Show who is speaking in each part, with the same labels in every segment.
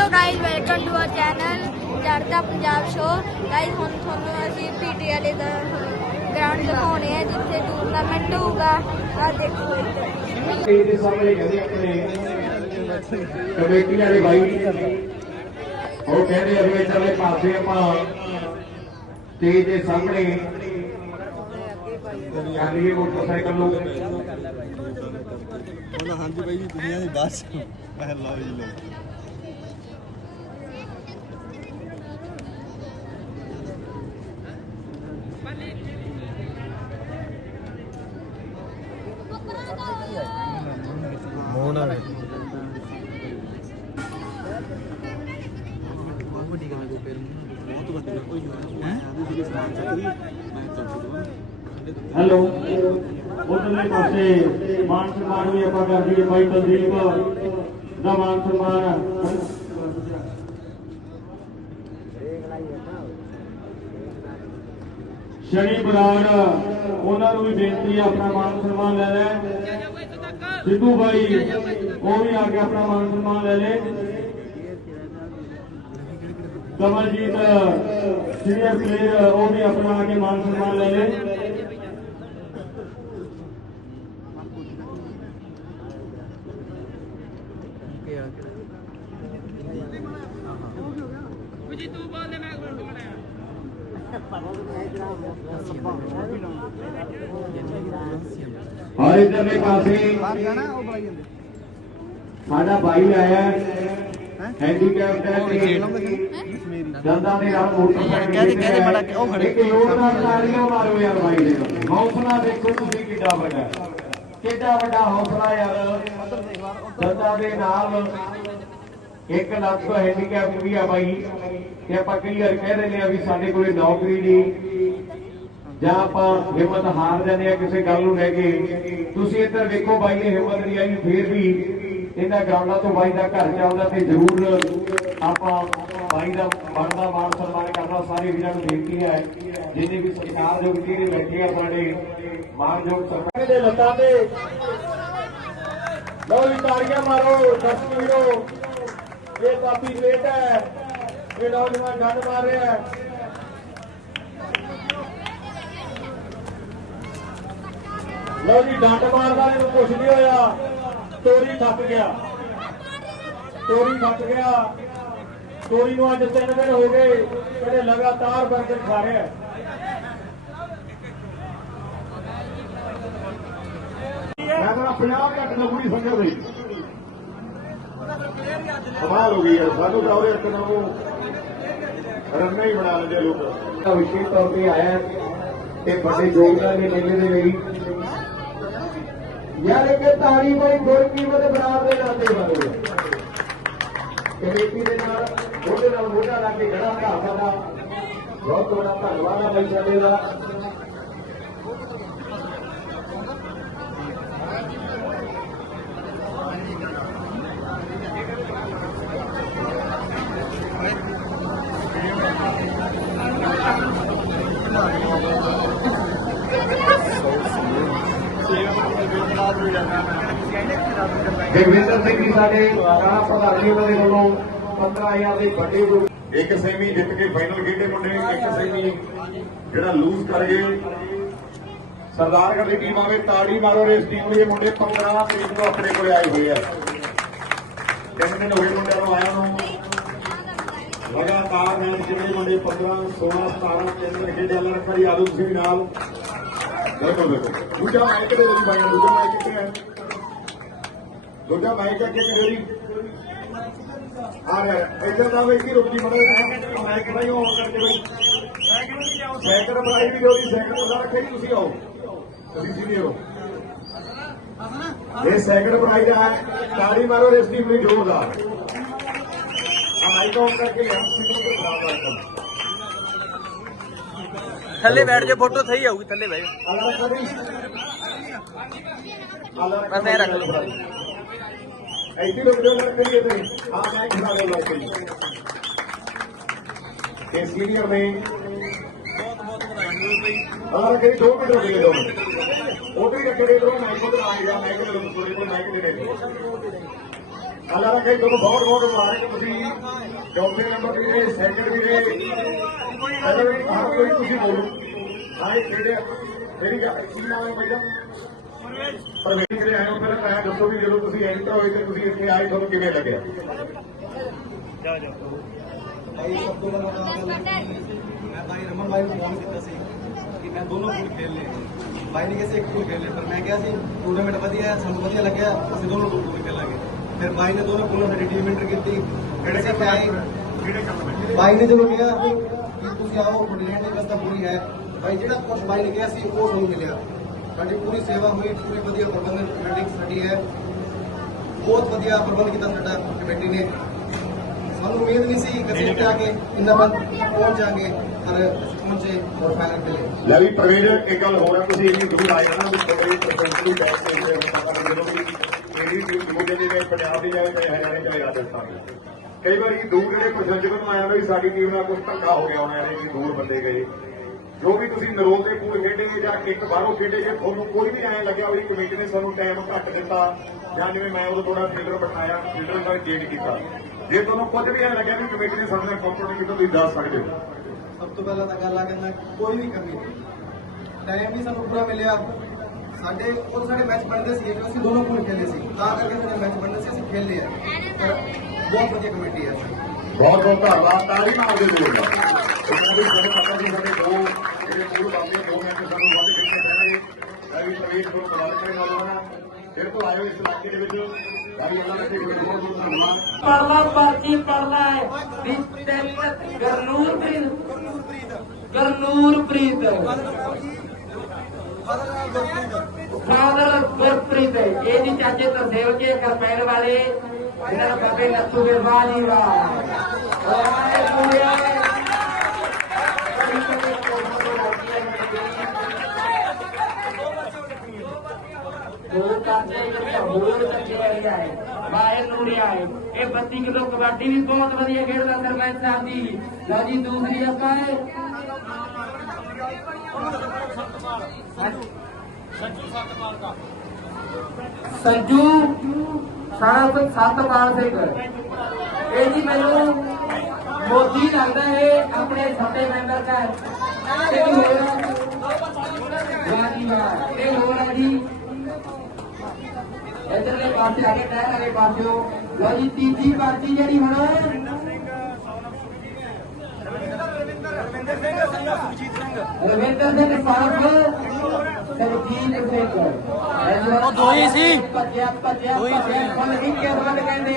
Speaker 1: Hello guys welcome to our channel Charda Punjab show guys ਹੁਣ ਤੁਹਾਨੂੰ ਅਸੀਂ PT ਵਾਲੇ ਦਾ ਗਰਾਊਂਡ ਦਿਖਾਉਣੇ ਆ ਜਿੱਥੇ ਟੂਰਨਾਮੈਂਟ ਹੋਊਗਾ। ਆ ਦੇਖੋ ਇੱਧਰ।
Speaker 2: ਤੇ ਦੇ ਸਾਹਮਣੇ ਕਹਿੰਦੇ ਆਪਣੇ ਕਮੇਟੀ ਵਾਲੇ ਭਾਈ ਉਹ ਕਹਿੰਦੇ ਆ ਵੀ ਇੱਧਰਲੇ ਪਾਸੇ ਆਪਾਂ ਸਟੇਜ ਦੇ ਸਾਹਮਣੇ ਜਾਨੀਏ ਮੋਟਰਸਾਈਕਲ ਨੂੰ।
Speaker 3: ਹਾਂਜੀ ਬਾਈ ਜੀ ਦੁਨੀਆ ਦੀ ਦੱਸ ਮੈਂ ਲਓ ਜੀ ਲਓ ਮੋਨਾ ਵੇ ਬਹੁਤ ਵੱਡੀ ਗੱਲ ਕੋਈ ਨਹੀਂ ਆਂਦੀ ਸੀ ਸਮਾਨ ਚੱਕਰੀ ਮੈਂ ਚੱਕ ਦਵਾਂ
Speaker 2: ਹੈਲੋ। ਉਧਰਲੇ ਪਾਸੇ ਮਾਨ ਸਨਮਾਨ ਵੀ ਆਪਾਂ ਕਰ ਦਈਏ। ਭਾਈ ਕੁਲਦੀਪ ਦਾ ਮਾਨ ਸਨਮਾਨ। ਸ਼ਨੀ ਬਰਾੜ, ਉਹਨਾਂ ਨੂੰ ਵੀ ਬੇਨਤੀ ਹੈ ਆਪਣਾ ਮਾਨ ਸਨਮਾਨ ਲੈ ਲੈ। ਸਿੱਧੂ ਭਾਈ ਉਹ ਵੀ ਆ ਕੇ ਆਪਣਾ ਮਾਨ ਸਨਮਾਨ ਲੈ ਲੈ। ਕਮਲਜੀਤ, ਸੀਨੀਅਰ ਪਲੇਅਰ ਉਹ ਵੀ ਆਪਣਾ ਆ ਕੇ ਮਾਨ ਸਨਮਾਨ ਲੈ ਲੈ ਔਰ ਇਧਰਲੇ ਪਾਸੇ ਸਾਡਾ ਭਾਈ ਆਇਆ ਹੈਂਡੀਕੈਪਟ ਹੈ। ਦੰਦਾਂ ਦੇ ਨਾਲ ਮੋਟਰਸਾਈਕਲ
Speaker 3: ਕਹਿੰਦੇ- ਕਹਿੰਦੇ ਬੜਾ ਕਿ ਉਹ ਖੜੇ।
Speaker 2: ਇੱਕ ਜ਼ੋਰਦਾਰ ਤਾੜੀਆਂ ਮਾਰੋ ਯਾਰ ਭਾਈ ਦੇ। ਹੌਸਲਾ ਦੇਖੋ ਤੁਸੀਂ ਕਿੱਡਾ ਵੱਡਾ। ਕਿੱਡਾ ਵੱਡਾ ਹੌਸਲਾ ਯਾਰ। ਦੰਦਾਂ ਦੇ ਨਾਲ ਇੱਕ ਲੱਖ ਹੈਂਡੀਕੈਪਟ ਵੀ ਆ ਬਾਈ ਤੇ ਆਪਾਂ ਕਲੀਅਰ ਕਹਿ ਦਿੰਦੇ ਆ ਵੀ ਸਾਡੇ ਕੋਲੇ ਨੌਕਰੀ ਨਹੀਂ। ਜਾਂ ਆਪਾਂ ਹਿੰਮਤ ਹਾਰ ਜਾਂਦੇ ਆ ਕਿਸੇ ਗੱਲ ਨੂੰ ਲੈ ਕੇ। ਤੁਸੀਂ ਇੱਧਰ ਵੇਖੋ ਬਾਈ ਨੇ ਹਿੰਮਤ ਨਹੀਂ ਆਈ, ਫੇਰ ਵੀ ਇਹਨਾਂ ਗਰਾਊਂਡਾਂ ਤੋਂ ਬਾਈ ਦਾ ਘਰ ਚੱਲਦਾ ਤੇ ਜ਼ਰੂਰ ਆਪਾਂ ਬਾਈ ਦਾ ਬਣਦਾ ਮਾਣ ਸਨਮਾਨ ਕਰਨਾ ਸਾਰੇ ਵੀਰਾਂ ਨੂੰ ਬੇਨਤੀ ਹੈ, ਜਿੰਨੇ ਵੀ ਸਰਕਾਰ ਦੇ ਜਿਹੜੇ ਬੈਠੇ ਆ ਸਾਡੇ ਮਾਨਯੋਗ ਸਰਕਾਰ ਦੇ ਲੱਤਾਂ ਤੇ। ਲਓ ਜੀ, ਤਾੜੀਆਂ ਮਾਰੋ, ਦਰਸ਼ਕ ਵੀਰੋ। ਇਹ ਕਾਫੀ ਲੇਟ ਹੈ। ਇਹ ਨੌਜਵਾਨ ਗੰਦ ਮਾਰ ਰਿਹਾ ਹੈ। ਲਓ ਜੀ ਡੰਡ ਮਾਰ ਵਾਲੇ ਨੂੰ ਕੁਛ ਨਹੀਂ ਹੋਇਆ। ਤੋਰੀ ਥੱਕ ਗਿਆ। ਤੋਰੀ ਥੱਕ ਗਿਆ। ਤੋਰੀ ਨੂੰ ਅੱਜ ਤਿੰਨ ਦਿਨ ਹੋ ਗਏ ਜਿਹੜੇ ਲਗਾਤਾਰ ਬਰਗਰ ਖਾ ਰਿਹਾ ਹੈ ਮੈਂ ਤਾਂ 50 ਘੱਟ ਦਾ ਪੂਰੀ ਸਮਝ ਗਈ ਕਮਾਲ ਹੋ ਗਈ ਯਾਰ ਸਾਨੂੰ ਤਾਂ ਉਹਦੇ ਇੱਕ ਨਾ ਉਹ ਰੰਨਾ ਹੀ ਬਣਾ ਲੈਂਦੇ ਲੋਕ। ਵਿਸ਼ੇਸ਼ ਤੌਰ ਤੇ ਆਇਆ ਤੇ ਵੱਡੇ ਯੋਗਦਾਨ ਦੇ ਮੇਲੇ ਦੇ ਲਈ ਯਾਰ ਇਹ ਤਾੜੀ ਬਈ ਗੁਰਕੀਮਤ ਬਰਾਬਰ ਦੇ ਨਾਤੇ ਬਣੇ ਕਮੇਟੀ ਦੇ ਨਾਲ, ਉਹਦੇ ਨਾਲ ਮੋਢਾ ਲਾ ਕੇ ਖੜਾ ਭਰਾ ਸਾਡਾ ਬਹੁਤ ਬੜਾ ਧੰਨਵਾਦ ਹੈ ਬਈ ਸਾਡੇ ਦਾ। ਜਗਵਿੰਦਰ ਸਿੰਘ ਜੀ, ਸਾਡੇ ਰਾਣਾ ਪ੍ਰਧਾਨੀ ਉਹਨਾਂ ਦੇ ਵੱਲੋਂ 15000 ਦੇ ਵੱਡੇ ਗਰੁੱਪ ਇੱਕ ਸੈਮੀ ਜਿੱਤ ਕੇ ਫਾਈਨਲ ਖੇਡੇ ਮੁੰਡੇ, ਇੱਕ ਸੈਮੀ ਜਿਹੜਾ ਲੂਜ਼ ਕਰ ਗਏ। ਸਰਦਾਰਗੜ੍ਹ ਦੀ ਟੀਮ ਆਵੇ, ਤਾੜੀ ਮਾਰੋ ਰੇਸ ਟੀਮ ਦੇ ਮੁੰਡੇ 15 ਤਰੀਕ ਨੂੰ ਆਪਣੇ ਕੋਲੇ ਆਏ ਹੋਏ ਆ। ਤਿੰਨ ਦਿਨ ਹੋਏ ਮੁੰਡਿਆਂ ਨੂੰ ਆਇਆ ਨੂੰ। ਲਗਾਤਾਰ ਮੈਚ ਜਿਹੜੇ ਮੁੰਡੇ 15 16 17 ਤਿੰਨ ਦਿਨ ਖੇਡੇ ਅੱਲਾ ਆਲੂ ਤੁਸੀਂ ਨਾਲ। ਦੇਖੋ ਦੇਖੋ, ਦੂਜਾ ਮਾਈਕ ਦੇ ਵਿੱਚ ਬਾਈ ਦੂਜਾ ਮਾਈਕ ਕਿੱਥੇ ਹੈ? ਦੂਜਾ ਮਾਈਕ ਅੱਗੇ ਜਿਹੜੀ ਆ ਰਿਹਾ। ਇੱਧਰ ਦਾ ਵੀ ਕੀ ਰੁਕੀ ਮੜਾ ਮਾਈਕ ਬਾਈ ਉਹ ਕਰਕੇ ਬਈ। ਸੈਕੰਡ ਪ੍ਰਾਈਜ਼ ਵੀ ਜੀ ਦਾ ਰੱਖਿਆ ਜੀ ਤੁਸੀਂ ਆਓ? ਤੁਸੀਂ ਸੀਨੀਅਰ ਹੋ। ਇਹ ਸੈਕੰਡ ਪ੍ਰਾਈਜ਼ ਹੈ। ਤਾੜੀ ਮਾਰੋ ਇਸ ਟੀਮ ਨੂੰ ਜ਼ੋਰਦਾਰ ਮਾਈਕ ਆਨ ਕਰਕੇ ਲਿਆ। ਸਿੱਧੂ ਖਰਾਬ ਰੱਖੋ
Speaker 3: ਥੱਲੇ ਬੈਠ ਜਾ ਫੋਟੋ ਸਹੀ ਆਊਗੀ ਥੱਲੇ ਬਹਿ ਜਾ
Speaker 2: ਅੱਲਾ ਕਰੀ ਅੱਲਾ
Speaker 3: ਬਸ ਐਂ ਰੱਖ ਲਓ।
Speaker 2: ਐਡੀ ਲੋਕ ਜੋ ਲੱਗ ਕਰੀਏ ਤੇ ਆ ਮੈਂ ਖੜਾ ਹੋ ਲੱਗ ਕਰੀ ਇਹ ਸੀਨੀਅਰ ਨੇ ਆਹ ਕਰੀ ਦੋ ਮਿੰਟ ਰੁਕ ਗਏ ਦੋ ਉਹ ਵੀ ਰੱਖੇ ਦੋ ਮਾਈਕ ਤੋਂ ਆ ਗਿਆ ਮਾਈਕ ਤੋਂ ਥੋੜੇ ਕੋਲ ਮਾਈਕ ਦੇ ਦੇ ਅੱਲਾ ਰੱਖੇ ਤੁਹਾਨੂੰ ਬਹੁਤ ਬਹੁਤ ਮੁਬਾਰਕ ਤੁਸੀਂ ਚੌਥੇ ਨੰਬਰ ਤੇ ਵੀਰੇ ਸੈਕਿੰਡ ਵੀਰੇ ਅਗਰ ਹਰ ਕੋਈ ਤੁਸੀਂ ਬੋਲੋ ਸਾਰੇ ਖੇਡੇ ਮੇਰੀ ਗੱਲ ਕੀ ਨਾਮ ਹੈ ਭਾਈਆ ਪਰਵੇਸ਼ ਕਰੇ ਆਏ ਹੋ ਪਹਿਲਾਂ ਮੈਂ ਦੱਸੋ ਵੀ ਜਦੋਂ ਤੁਸੀਂ ਐਂਟਰ ਹੋਏ ਤੇ ਤੁਸੀਂ ਇੱਥੇ ਆਏ ਤੁਹਾਨੂੰ ਕਿਵੇਂ ਲੱਗਿਆ?
Speaker 3: ਭਾਈ ਸਭ ਤੋਂ ਪਹਿਲਾਂ ਤਾਂ ਮੈਂ ਭਾਈ ਰਮਨ ਭਾਈ ਨੂੰ ਫੋਨ ਕੀਤਾ ਸੀ ਕਿ ਮੈਂ ਦੋਨੋਂ ਪੂਲ ਖੇਲ ਲਏ। ਭਾਈ ਨੇ ਕਿਹਾ ਸੀ ਇੱਕ ਪੂਲ ਖੇਲ ਲੈ ਪਰ ਮੈਂ ਕਿਹਾ ਸੀ ਟੂਰਨਾਮੈਂਟ ਵਧੀਆ ਹੈ, ਸਾਨੂੰ ਵਧੀਆ ਲੱਗਿਆ ਅਸੀਂ ਦੋਨੋਂ ਪੂਲ ਖੇਲਾਂਗੇ ਫਿਰ ਭਾਈ ਨੇ ਦੋਨੋਂ ਪੂਲਾਂ ਸਾਡੀ ਟੀਮ ਐਂਟਰ ਕੀਤੀ। ਕਿਹੜੇ ਕਿਹੜੇ ਆਏ
Speaker 2: ਕਿਹੜੇ ਕੰਮ ਵਿੱਚ
Speaker 3: ਭਾਈ ਨੇ ਜਦੋਂ ਕਿਹਾ ਕਿ ਤੁਸੀਂ ਆਓ ਤੁਹਾਡੀ ਲੈਣ ਦੀ ਵਿਵਸਥਾ ਪੂਰੀ ਹੈ। ਭਾਈ ਜਿਹੜਾ ਕੁਝ ਭਾਈ ਨੇ ਕਿਹਾ ਸੀ ਉਹ ਸਾਨੂੰ ਮਿਲਿਆ। ਸਾਡੀ ਪੂਰੀ ਸੇਵਾ ਹੋਈ ਪੂਰੀ ਵਧੀਆ ਪ੍ਰਬੰਧਨ ਕਮੇਟੀ ਸਾਡੀ ਹੈ। ਬਹੁਤ ਵਧੀਆ ਪ੍ਰਬੰਧ ਕੀਤਾ ਸਾਡਾ ਕਮੇਟੀ ਨੇ। ਸਾਨੂੰ ਉਮੀਦ ਨਹੀਂ ਸੀ ਕਿ ਅਸੀਂ ਆ ਕੇ ਇੰਨਾ ਬੰਦ ਪਹੁੰਚ ਜਾਾਂਗੇ ਪਰ ਪਹੁੰਚੇ ਔਰ ਫਾਈਨਲ ਖੇਲੇ
Speaker 2: ਲੈ ਵੀ ਪ੍ਰਵੇਸ਼ ਇੱਕ ਗੱਲ ਹੋਰ ਹੈ ਤੁਸੀਂ ਇੰਨੀ ਦੂਰ ਆਏ ਹੋ ਨਾ ਕੇ ਪਤਾ ਕਿਹੜੀ ਟੀਮ ਦੇ ਵਿੱਚ ਪੰਜਾਬ ਦੀ ਜਾਵੇ ਤੇ ਹਰਿਆਣੇ ਚਲੇ ਰਾਜਸਥਾਨ ਦੇ ਕਈ ਵਾਰੀ ਦੂਰ ਜਿਹੜੇ ਪ੍ਰਸ਼ੰਸਕ ਨੂੰ ਆਇਆ ਵੀ ਸਾਡੀ ਟੀਮ ਨਾਲ ਕੁਝ ਧੱਕਾ ਹੋ ਗਿਆ ਉਹਨਾਂ ਨੇ ਵੀ ਦੂਰ ਬੰਦੇ ਗਏ। ਜੋ ਵੀ ਤੁਸੀਂ ਨਰੋਲ ਦੇ ਪੂਲ ਖੇਡੇ ਜਾਂ ਇੱਕ ਬਾਹਰੋਂ ਖੇਡੇ ਜੇ ਤੁਹਾਨੂੰ ਕੋਈ ਵੀ ਐਂ ਲੱਗਿਆ ਵੀ ਕਮੇਟੀ ਨੇ ਸਾਨੂੰ ਟਾਈਮ ਘੱਟ ਦਿੱਤਾ ਜਾਂ ਜਿਵੇਂ ਮੈਂ ਉਦੋਂ ਥੋੜਾ ਫੀਲਡਰ ਬਿਠਾਇਆ ਫੀਲਡਰ ਦਾ ਚੇਂਜ ਕੀਤਾ। ਜੇ ਤੁਹਾਨੂੰ ਕੁਝ ਵੀ ਐਂ ਲੱਗਿਆ ਵੀ ਕਮੇਟੀ ਨੇ ਸਾਡੇ ਨਾਲ ਕੰਪਰੋਮਾਈਜ਼ ਕੀਤਾ, ਤੁਸੀਂ ਦੱਸ ਸਕਦੇ ਹੋ।
Speaker 3: ਸਭ ਤੋਂ ਪਹਿਲਾਂ ਤਾਂ ਗੱਲ ਆ ਕਰਨਾ ਕੋਈ ਵੀ ਕਮੀ ਟਾਈਮ ਵੀ ਸਾਨੂੰ ਪੂਰਾ ਮਿਲਿਆ। ਸਾਡੇ ਉਹ ਸਾਡੇ ਮੈਚ ਬਣਦੇ ਸੀ ਜੋ ਅਸੀਂ ਦੋਨੋਂ ਪੂਲ ਖੇਲੇ ਸੀ। ਤਾਂ ਕਰਕੇ ਸਾਡੇ ਮੈਚ ਬਣਦੇ ਸੀ, ਅਸੀਂ ਖੇਲ ਲਿਆ ਬਹੁਤ ਵਧੀਆ ਕਮੇਟੀ ਹੈ
Speaker 2: ਬਹੁਤ ਬਹੁਤ ਧੰਨਵਾਦ ਤਾਲੀ ਨਾਲ ਦੇ ਦੂਰ ਦਾ ਜਿਹੜੇ ਪਤਾ ਨਹੀਂ ਸਾਡੇ ਦੋ ਜਿਹੜੇ ਮੈਚ ਸਾਨੂੰ ਵੱਧ ਬੁਲਾ ਕੇ ਨੌਜਵਾਨ ਫਿਰ ਤੋਂ ਆਇਓ ਇਸ ਇਲਾਕੇ ਦੇ ਵਿੱਚ। ਸਾਰੀ ਦੇ ਬਹੁਤ ਬਹੁਤ ਧੰਨਵਾਦ।
Speaker 4: ਪਰਲਾ ਪਰਚੀ ਪਰਲਾ ਹੈ। ਵੀ ਤਿੰਨ ਗਰਨੂਰ ਪ੍ਰੀਤ। ਗਰਨੂਰ ਪ੍ਰੀਤ। ਫਾਦਰ ਗੁਰਪ੍ਰੀਤ ਇਹ ਜੀ ਚਾਚੇ ਤਰਸੇਵ ਕੇ ਕਰਪੈਨ ਵਾਲੇ, ਇਹਨਾਂ ਦਾ ਬਾਬੇ ਨੱਥੂ ਦੇ ਵਾਹ ਜੀ ਵਾਹ। ਵਾਹ ਪੂਰੇ ਇਹ 32 ਕਿਲੋ ਕਬੱਡੀ ਵੀ ਬਹੁਤ ਵਧੀਆ ਖੇਡਦਾ ਸਰਪੰਚ ਸਾਹਿਬ ਜੀ ਲਓ ਜੀ ਦੂਸਰੀ ਆਪਾਂ ਹੈ ਸੰਜੂ ਸਾਰਾ ਸਿੰਘ ਸਤਪਾਲ ਸਿੰਘ ਇਹ ਜੀ ਮੈਨੂੰ ਮੋਦੀ ਲੱਗਦਾ ਹੈ ਆਪਣੇ ਛੋਟੇ ਮੈਂਬਰ ਦਾ। ਇਹ ਵੀ ਹੋਇਆ ਵਾਹ ਜੀ ਵਾਹ ਇਹ ਹੋ ਰਿਹਾ ਜੀ। ਇਧਰਲੇ ਪਾਸੇ ਆ ਕੇ ਟਹਿਰ ਵਾਲੇ ਪਾਸਿਓ। ਲਓ ਜੀ ਤੀਜੀ ਪਾਰਟੀ ਜਿਹੜੀ ਹੁਣ। ਰਵਿੰਦਰ ਸਿੰਘ ਸਾਹਿਬ ਸਰਜੀਤ ਸਿੰਘ ਉਹ ਦੋ ਸੀ। ਭੱਜਿਆ ਭੱਜਿਆ ਭੱਜਿਆ ਫਲ ਇੱਕ ਕਹਿੰਦੇ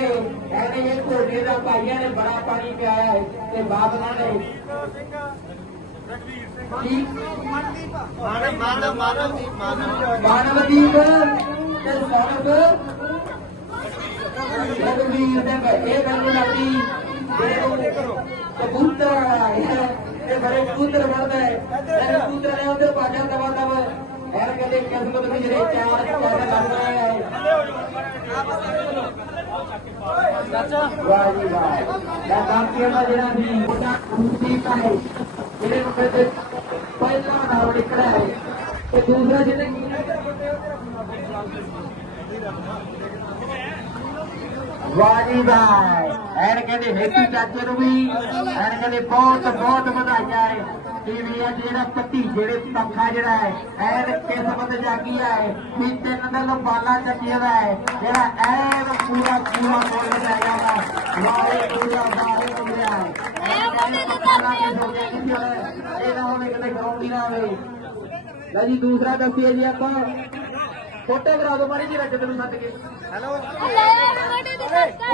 Speaker 4: ਕਹਿੰਦੇ ਇਹ ਘੋੜੇ ਦਾ ਭਾਈਆਂ ਨੇ ਬੜਾ ਪਾਣੀ ਪਿਆਇਆ ਹੈ ਤੇ ਬਾਪ ਨਾਲ ਨੇ ਠੀਕ ਮਾਨਵਦੀਪ ਤੇ ਸੌਰਵ ਰਗਵੀਰ ਦੇ ਇਹ ਮੈਨੂੰ ਲੱਗੀ ਕਬੂਤਰ ਵਾਲਾ ਹੈ ਬੜੇ ਕਬੂਤਰ ਬਣਦਾ। ਹੈ ਕਬੂਤਰ ਨੇ ਉਧਰ ਪਾਜਾ ਦਵਾ ਦਵਾ ਐਰ ਕਹਿੰਦੇ ਕਿਸਮਤ ਵਿੱਚ ਜਿਹੜੇ ਚਾਰ ਚਾਰ ਲੱਗ ਰਹੇ ਵਾਹ ਜੀ ਵਾਹ। ਮੈਂ ਕਾਂਤੀਆਂ ਦਾ ਜਿਹੜਾ ਸੀ ਉਹਦਾ ਕਬੂਤਰ ਹੈ ਜਿਹੜੇ ਉੱਤੇ ਤੇ ਪਹਿਲਾ ਨਾਮ ਲਿਖਣਾ ਹੈ ਤੇ ਦੂਸਰਾ ਜਿਹਨੇ ਵਾਹ ਜੀ ਵਾਹ। ਐਨ ਕਹਿੰਦੇ ਹੈਪੀ ਚਾਚੇ ਨੂੰ ਵੀ, ਐਨ ਕਹਿੰਦੇ ਬਹੁਤ ਬਹੁਤ ਵਧਾਈਆਂ ਹੈ। ਟੀਵੀ ਅੱਜ ਜਿਹੜਾ ਭਤੀਜੇ ਦੇ ਪੱਖਾ ਜਿਹੜਾ ਹੈ ਐਨ ਕਿਸਮਤ ਜਾਗੀ ਹੈ ਵੀ ਤਿੰਨ ਦਿਨ ਬਾਲਾ ਚੱਕਿਆ ਦਾ ਹੈ ਜਿਹੜਾ ਐਨ ਪੂਰਾ ਪੂਰਾ ਬੋਲ ਰਿਹਾ ਵਾ। ਵਾਹ ਪੂਰਾ ਵਾਹ ਪੂਰਾ ਇਹ ਨਾ ਹੋਵੇ ਕਿਤੇ ਗਰਾਉਂਡ ਹੀ ਨਾ ਹੋਵੇ। ਲੈ ਜੀ ਦੂਸਰਾ ਦੱਸੀਏ ਜੀ ਆਪਾਂ। ਫੋਟੋ ਕਰਾ ਦਿਓ ਮਾੜੀ ਜੀ ਰੱਜ ਤੈਨੂੰ ਸੱਦ ਕੇ।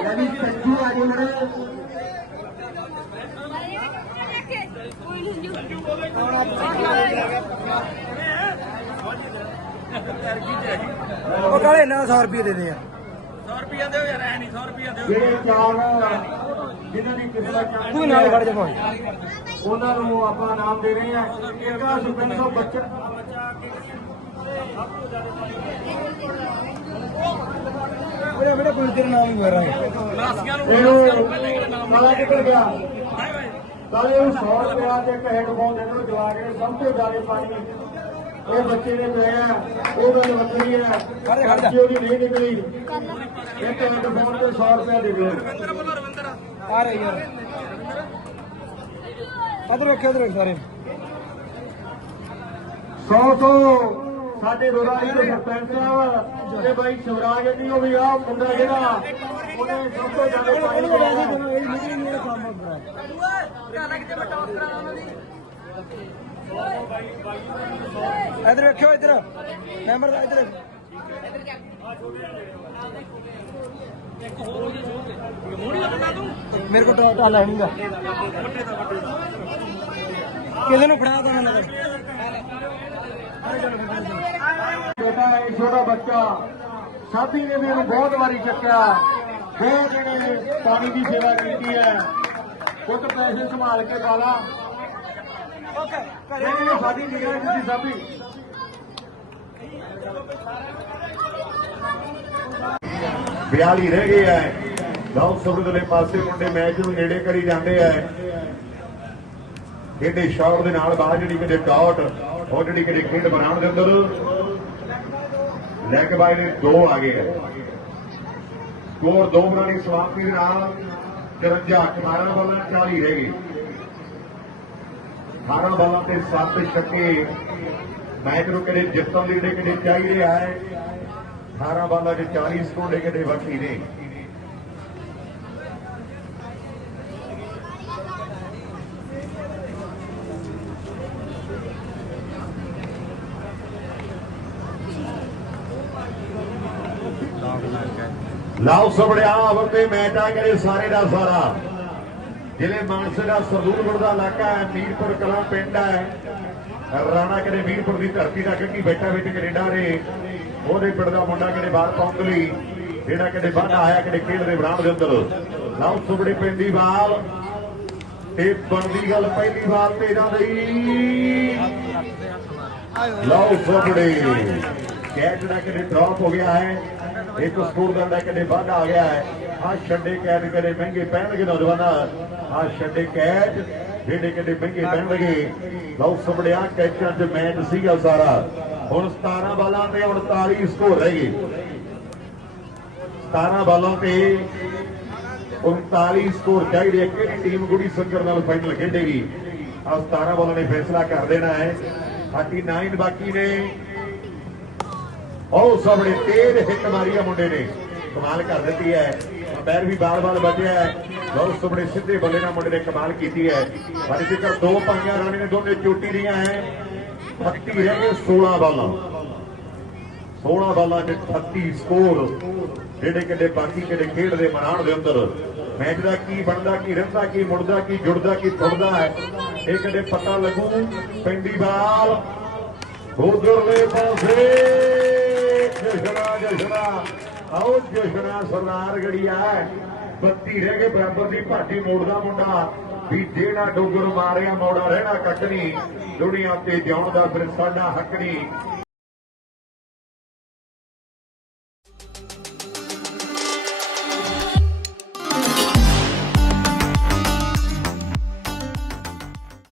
Speaker 4: ਲੈ ਵੀ ਸੰਜੂ ਆ ਜੀ ਹੁਣ।
Speaker 5: ਉਹ ਕਾਲੇ ਨਾ 100 ਰੁਪਏ ਦੇ ਦੇ ਯਾਰ
Speaker 2: ਜਿਹੜੇ ਚਾਰ ਜਿਨ੍ਹਾਂ ਦੀ ਕਿਸਮਤ ਚਾਹ
Speaker 5: ਤੂੰ ਨਾਲ ਖੜ ਜਾ ਭਾਈ
Speaker 2: ਉਹਨਾਂ ਨੂੰ ਆਪਾਂ ਨਾਮ ਦੇ ਰਹੇ ਇਹਦਾ ਸੁਪਨ ਤੋਂ ਬੱਚਾ।
Speaker 5: ਮੇਰੇ ਮੇਰੇ ਕੋਈ ਤੇਰਾ ਨਾਮ ਹੀ ਹੋ ਰਿਹਾ ਹੈ
Speaker 2: ਇਹਨੂੰ ਕਾਲਾ ਕਿੱਧਰ ਗਿਆ? ਕਾਲੇ ਨੂੰ 100 ਰੁਪਇਆ ਤੇ ਇੱਕ ਹੈਡਫੋਨ ਦੇ ਦਿਓ ਜਵਾ ਕੇ ਸਭ ਤੋਂ ਜ਼ਿਆਦਾ ਪਾਣੀ ਉਹ ਬੱਚੇ ਨੇ ਪਾਇਆ ਉਹ ਗੱਲ ਵੱਖਰੀ ਹੈ।
Speaker 5: ਜੇ
Speaker 2: ਉਹਦੀ ਨਹੀਂ ਨਿਕਲੀ। ਇੱਕ ਹੈਡ ਫੋਨ ਤੇ 100 ਰੁਪਏ ਦੇ ਦਿਓ
Speaker 5: ਆ ਰਹੀ ਯਾਰ ਅਦਰ ਵੇਖਿਓ ਅਦਰ ਸਾਰੇ।
Speaker 2: 100 ਤੋਂ ਸਾਡੇ ਰੋਰਾਲੀ ਦੇ ਸਰਪੰਚ ਸਾਹਿਬ ਤੇ ਬਾਈ ਸ਼ਿਵਰਾਜ ਜੀ ਉਹ ਵੀ ਆ ਮੁੰਡਾ ਜਿਹੜਾ
Speaker 5: ਇਧਰ ਵੇਖਿਓ ਇਧਰ। ਮੈਂਬਰ ਦਾ ਇਧਰ। ਮੇਰੇ ਕੋਲ ਟਾਟਾ ਲੈ ਨਹੀਂਗਾ ਕਿਸੇ ਨੂੰ ਫੜਾ ਦੇਣਾ ਨਗਰ
Speaker 2: ਬੇਟਾ ਇਹ ਛੋਟਾ ਬੱਚਾ। ਸਾਥੀ ਨੇ ਵੀ ਇਹਨੂੰ ਬਹੁਤ ਵਾਰੀ ਚੱਕਿਆ। ਬਹੁਤ ਇਹਨੇ ਪਾਣੀ ਦੀ ਸੇਵਾ ਕੀਤੀ ਹੈ ਕੁਝ ਪੈਸੇ ਸੰਭਾਲ ਕੇ ਪਾਲਾ
Speaker 5: ਓਕੇ
Speaker 2: ਨਹੀਂ ਇਹ ਸਾਡੀ ਨਿਗਰਾਨੀ ਸੀ ਸਾਬੀ। ਬਿਆਲੀ ਰਹਿ ਗਏ ਐ ਲਓ ਸੁਬਰਦਲੇ ਪਾਸੇ ਮੁੰਡੇ ਮੈਚ ਨੂੰ ਨੇੜੇ ਕਰੀ ਜਾਂਦੇ ਐ ਇਹਦੇ ਸ਼ਾਟ ਦੇ ਨਾਲ ਬਾਹਰ ਜਿਹੜੀ ਕਿਤੇ ਡਾਟ ਉਹ ਜਿਹੜੀ ਕਿਤੇ ਖੇਡ ਬਣਾਉਣ ਦੇ ਅੰਦਰ ਲੈਗ ਬਾਈ ਨੇ ਦੋ ਆ ਗਏ ਐ ਸਕੋਰ ਦੋ ਦੀ ਸਮਾਪਤੀ ਦੇ ਨਾਲ 54 18 ਬਾਲਾਂ 40 ਰਹਿ ਗਏ 18 ਬਾਲਾਂ ਤੇ 7 ਛੱਕੇ। ਮੈਚ ਨੂੰ ਕਿਤੇ ਜਿੱਤਣ ਲਈ ਜਿਹੜੇ ਕਿਤੇ ਚਾਹੀਦੇ ਆਏ 18 ਬਾਲਾਂ 'ਚ 40 ਸਕੋਰ ਦੇ ਕਿਤੇ ਬਾਕੀ ਨੇ। ਲਾਓ ਸਬੜਿਆ ਵਰਤੇ ਮੈਚ ਕਰੇ ਸਾਰੇ ਦਾ ਸਾਰਾ। ਜ਼ਿਲ੍ਹੇ ਮਾਨਸੇ ਦਾ ਸਰਦੂਲਗੜ੍ਹ ਦਾ ਇਲਾਕਾ ਹੈ, ਮੀਰਪੁਰ ਕਲਾਂ ਪਿੰਡ ਹੈ। ਰਾਣਾ ਕਰੇ ਮੀਰਪੁਰ ਦੀ ਧਰਤੀ ਦਾ ਕੱਕੀ ਬੈਠਾ ਵਿੱਚ ਕੈਨੇਡਾ ਦੇ। ਉਹਦੇ ਪਿੰਡ ਦਾ ਮੁੰਡਾ ਕਿਤੇ ਬਾਹਰ ਪਹੁੰਚ ਲਈ, ਜਿਹੜਾ ਕਿਤੇ ਬਾਹਰ ਆਇਆ ਕਿਤੇ ਖੇਡ ਦੇ ਬਰਾਂਡ ਦੇ ਅੰਦਰ। ਲਾਓ ਸੁਬੜੇ ਪੈਂਦੀ ਬਾਲ। ਤੇ ਬਣਦੀ ਗੱਲ ਪਹਿਲੀ ਵਾਰ ਤੇ ਇਹਨਾਂ ਦੀ ਲਓ ਸੁਬੜੇ ਕੈਚ ਦਾ ਕਿਤੇ ਡ੍ਰੌਪ ਹੋ ਗਿਆ ਹੈ। ਇੱਕ ਸਕੋਰ ਦਾ ਕਿਤੇ ਵੱਧ ਆ ਗਿਆ ਹੈ। ਆ ਛੱਡੇ ਕੈਚ ਕਦੇ ਮਹਿੰਗੇ ਪੈਣਗੇ ਨੌਜਵਾਨਾਂ। ਆ ਛੱਡੇ ਕੈਚ ਜਿਹੜੇ ਕਿਤੇ ਮਹਿੰਗੇ ਪੈਣਗੇ ਲਓ ਸੁਬੜਿਆ ਕੈਚਾਂ 'ਚ ਮੈਚ ਸੀਗਾ ਸਾਰਾ। ਹੁਣ 17 ਬਾਲਾਂ ਤੇ 48 ਸਕੋਰ ਰਹਿ ਗਏ 17 ਬਾਲਾਂ ਤੇ 39 ਸਕੋਰ ਚਾਹੀਦੇ ਕਿਹੜੀ ਟੀਮ ਗੁੜੀ ਸੰਗਰ ਨਾਲ ਫਾਈਨਲ ਖੇਡੇਗੀ? ਆ 17 ਬਾਲਾਂ ਨੇ ਫੈਸਲਾ ਕਰ ਦੇਣਾ ਹੈ। 39 ਬਾਕੀ ਨੇ। ਉਹ ਸਾਹਮਣੇ ਤੇਜ਼ ਹਿੱਟ ਮਾਰੀ ਆ ਮੁੰਡੇ ਨੇ। ਕਮਾਲ ਕਰ ਦਿੱਤੀ ਹੈ। ਪੈਰ ਵੀ ਬਾਲ-ਬਾਲ ਬਚਿਆ ਹੈ। ਬਹੁਤ ਸਾਹਮਣੇ ਸਿੱਧੇ ਬੱਲੇ ਨਾਲ ਮੁੰਡੇ ਨੇ ਕਮਾਲ ਕੀਤੀ ਹੈ। ਪਰ ਫਿਕਰ ਦੋ ਪਾਈਆਂ ਰਾਣੇ ਨੇ ਦੋਨੇ ਚੋਟੀ ਦੀਆਂ ਹੈ 30 ਰਹਿ ਗਏ 16 ਬਾਲਾਂ। 16 ਬਾਲਾਂ ਦੇ 38 ਸਕੋਰ। ਜਿਹੜੇ ਕਿਤੇ ਬਾਕੀ ਕਿਤੇ ਖੇਡ ਦੇ ਮੈਦਾਨ ਦੇ ਅੰਦਰ ਮੈਚ ਦਾ ਕੀ ਬਣਦਾ, ਕੀ ਰਹਿੰਦਾ, ਕੀ ਮੁੜਦਾ, ਕੀ ਜੁੜਦਾ, ਕੀ ਥੁੜਦਾ ਹੈ, ਇਹ ਕਦੇ ਪਤਾ ਲੱਗੂ? ਪਿੰਡੀ ਬਾਲ। ਉਧਰਲੇ ਪਾਸੇ ਆਓ ਜਸ਼ਨਾ ਸਰਦਾਰ ਗੜੀਆ। 32 ਰਹਿ ਕੇ ਬਰਾਬਰ ਦੀ, ਭਾਟੀ ਮੋੜਦਾ ਮੁੰਡਾ। ਵੀ ਜਿਹੜਾ ਡੋਗਰ ਮਾਰਿਆ, ਮੋੜਾ ਰਹਿਣਾ ਕੱਟਣੀ ਦੁਨੀਆ ਤੇ ਜਿਉਣ ਦਾ ਫਿਰ ਸਾਡਾ ਹੱਕ ਨਹੀਂ।